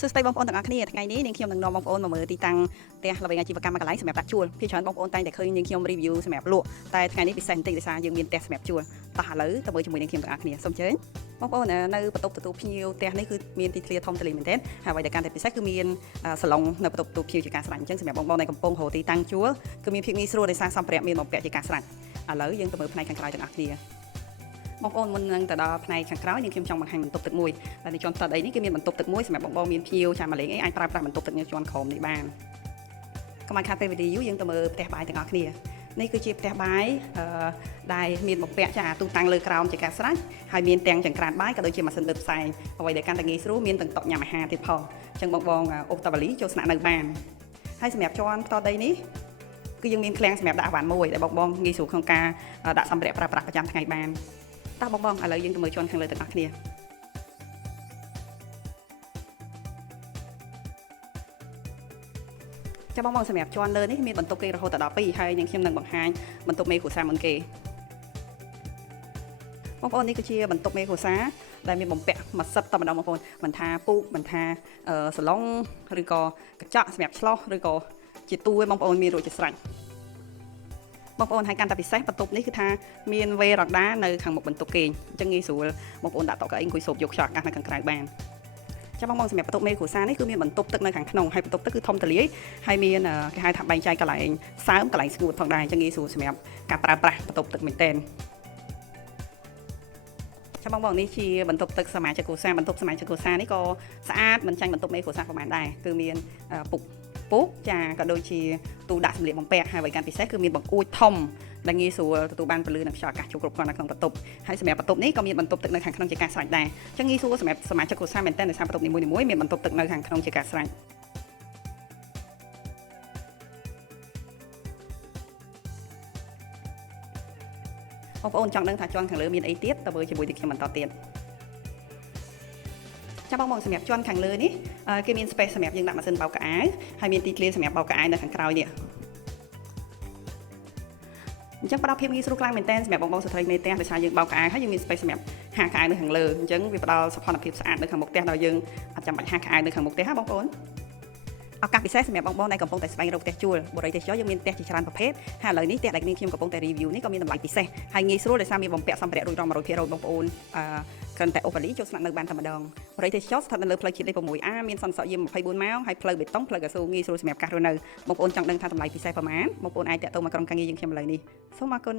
សួស្តីបងប្អូនទាំងអស់គ្នាថ្ងៃនេះនាងខ្ញុំនឹងនាំបងប្អូនមកមើលទីតាំងផ្ទះល្បែងអាជីវកម្មកន្លែងសម្រាប់ដាក់ជួលភាគច្រើនបងប្អូនតែងតែឃើញនាងខ្ញុំ review សម្រាប់លក់តែថ្ងៃនេះពិសេសបន្តិចដោយសារយើងមានផ្ទះសម្រាប់ជួលតោះឥឡូវទៅមើលជាមួយនាងខ្ញុំទាំងអស់គ្នាសូមអញ្ជើញបងប្អូននៅបន្ទប់ទទួលភ្ញៀវផ្ទះនេះគឺមានទីធ្លាធំទូលាយមែនទែនហើយអ្វីដែលកាន់តែពិសេសគឺមានសាឡុងនៅបន្ទប់ទទួលភ្ញៀវជាការស្រេចអញ្ចឹងសម្រាប់បងប្អូននៅកំពុងរកទីតាំងជួលគឺមានភាពងាយស្រួលដោយសារសម្ភារៈមានបំពាក់ជាការស្រេចឥឡូវយើងទៅមើលផ្នែកខាងក្រោយទាំងអស់គ្នាបងប្អូនមុននឹងទៅដល់ផ្នែកខាងក្រោយនាងខ្ញុំចង់បង្ហាញបន្ទប់ទឹកមួយដែលនៅជាន់ផ្ទៃនេះគឺមានបន្ទប់ទឹកមួយសម្រាប់បងប្អូនមានភ្ញៀវចាំមកលេងអីអាចប្រើប្រាស់បន្ទប់ទឹកនៅជាន់ក្រោមនេះបានកុំឲ្យខាតពេលវេលាយូរយើងទៅមើលផ្ទះបាយទាំងអស់គ្នានេះគឺជាផ្ទះបាយដែលមានបំពាក់ចាទូតាំងលើក្រោមជាការស្រេចហើយមានទាំងចង្ក្រានបាយក៏ដូចជាម៉ាស៊ីនបឺតផ្សែងអ្វីដែលកាន់តែងាយស្រួលមានទាំងតុញ៉ាំអាហារទៀតផងអញ្ចឹងបងអូបតាវ៉ាលីចូលស្នាក់នៅបានហើយសម្រាប់ជាន់ផ្ទាល់ដីនេះគឺយើងមានឃ្លាំងសម្រាប់ដាក់អវ៉ាន់មួយដែលបងងាយស្រួលក្នុងការដាក់សម្ភារៈប្រើប្រាស់ប្រចាំថ្ងៃបានតោះបងឥឡូវយើងទៅមើលជាន់ខាងលើទាំងអស់គ្នាចាំបងសម្រាប់ជាន់លើនេះមានបន្ទប់គេរហូតដល់2ហើយនាងខ្ញុំនឹងបង្ហាញបន្ទប់មេគ្រួសារមុនគេបងប្អូននេះគឺជាបន្ទប់មេគ្រួសារដែលមានបំពាក់ម៉ាស៊ីនតែម្ដងបងប្អូនមិនថាពូកមិនថាសាឡុងឬក៏កញ្ចក់សម្រាប់ឆ្លោះឬក៏ជាទូឯងបងប្អូនមានរួចជាស្រេចបងប្អូនហើយកាន់តែពិសេសបន្ទប់នេះគឺថាមានវេរ៉ាដានៅខាងមុខបន្ទប់គេអញ្ចឹងងាយស្រួលបងប្អូនដាក់តុកៅអីអង្គុយសូបយកខ្យល់អាកាសនៅខាងក្រៅបានចាំបងសម្រាប់បន្ទប់មេគ្រួសារនេះគឺមានបន្ទប់ទឹកនៅខាងក្នុងហើយបន្ទប់ទឹកគឺធំទូលាយហើយមានគេហៅថាបែងចែកកន្លែងសើមកន្លែងស្ងួតផងដែរអញ្ចឹងងាយស្រួលសម្រាប់ការប្រើប្រាស់បន្ទប់ទឹកមែនទែនចាំបងនេះជាបន្ទប់ទឹកសមាជិកគ្រួសារបន្ទប់សមាជិកគ្រួសារនេះក៏ស្អាតមិនចាញ់បន្ទប់មេគ្រួសារប្រហែលដែរគឺមានពុកចាក៏ដូចជាទូដាក់សម្លៀកបំពាក់ហើយអ្វីកាន់ពិសេសគឺមានបង្អួចធំដែលងាយស្រួលទទួលបានពន្លឺនិងខ្យល់អាកាសចូលគ្រប់គ្រាន់នៅក្នុងបន្ទប់ហើយសម្រាប់បន្ទប់នេះក៏មានបន្ទប់ទឹកនៅខាងក្នុងជាការស្រេចដែរអញ្ចឹងងាយស្រួលសម្រាប់សមាជិកគ្រួសារមែនទែនដោយសារបន្ទប់នីមួយៗមានបន្ទប់ទឹកនៅខាងក្នុងជាការស្រេចបងប្អូនចង់ដឹងថាជាន់ខាងលើមានអីទៀតទៅមើលជាមួយនឹងខ្ញុំបន្តទៀតចាំបងសម្រាប់ជាន់ខាងលើនេះគេមាន space សម្រាប់យើងដាក់ម៉ាស៊ីនបោកកៅអៅហើយមានទីធ្លាសម្រាប់បោកកៅអៅនៅខាងក្រោយនេះអញ្ចឹងផ្ដល់ភាពងាយស្រួលខ្លាំងមែនទែនសម្រាប់បងស្ត្រីមេផ្ទះដោយសារយើងបោកកៅអៅហើយយើងមាន space សម្រាប់ហាលកៅអៅនៅខាងលើអញ្ចឹងវាផ្ដល់សោភ័ណភាពស្អាតនៅខាងមុខផ្ទះដល់យើងអត់ចាំបាច់ហាលកៅអៅនៅខាងមុខផ្ទះណាបងប្អូនឱកាសពិសេសសម្រាប់បងប្អូនដែលកំពុងតែស្វែងរកផ្ទះជួលបុរីទេសចរយើងមានផ្ទះជាច្រើនប្រភេទហើយឥឡូវនេះផ្ទះដែលខ្ញុំកំពុងតែ review នេះក៏មានតម្លៃពិសេសហើយងាយស្រួលដោយសារមានបំពាក់សម្ភារៈរួចរាល់ 100% បងប្អូនគ្រាន់តែអូប៉ាលីចូលស្នាក់នៅបានតែម្ដងបុរីទេសចរស្ថិតនៅលើផ្លូវជាតិលេខ 6A មានសន្តិសុខយាម24ម៉ោងហើយផ្លូវបេតុងផ្លូវកៅស៊ូងាយស្រួលសម្រាប់ការរស់នៅបងប្អូនចង់ដឹងថាតម្លៃពិសេសប្រមាណបងប្អូនអាចតាក់ទងមកក្រុមការងារយើងខ្ញុំឥឡូវនេះសូមអរគុណ